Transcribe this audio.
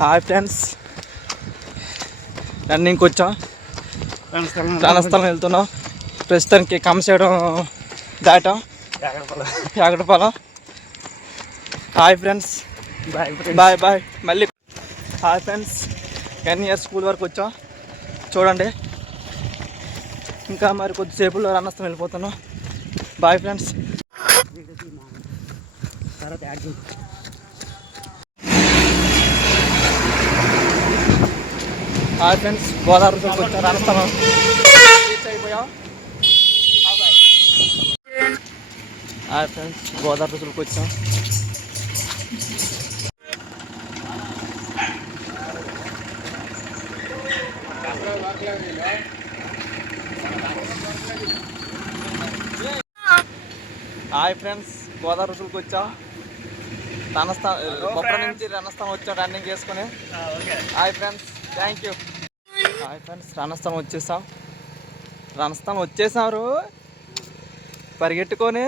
Hi friends, రన్నింగ్కి వచ్చాం. రణస్థలం వెళ్తున్నాం. ప్రస్తుతానికి కంసయడం దాటాం, యాగడపాలెం. Hi friends, bye bye. మళ్ళీ హాయ్ ఫ్రెండ్స్, 10 years స్కూల్ వరకు వచ్చాం. చూడండి, ఇంకా మరి కొద్దిసేపులో రణస్థలం వెళ్ళిపోతున్నాం. Bye friends. Hi friends, Godavari రుజువులకు వచ్చాం. రణస్థలం రీచ్ అయిపోయాం. హాయ్ ఫ్రెండ్స్, గోదావరి రుజువులకు వచ్చాం. హాయ్ ఫ్రెండ్స్, గోదావరి రుజువులకు వచ్చాం. బొప్పర నుంచి రణస్థలం వచ్చాం రన్నింగ్ చేసుకుని. Hi friends, thank you. Hi friends, Ranasthalam వచ్చేసాం. పరిగెట్టుకొని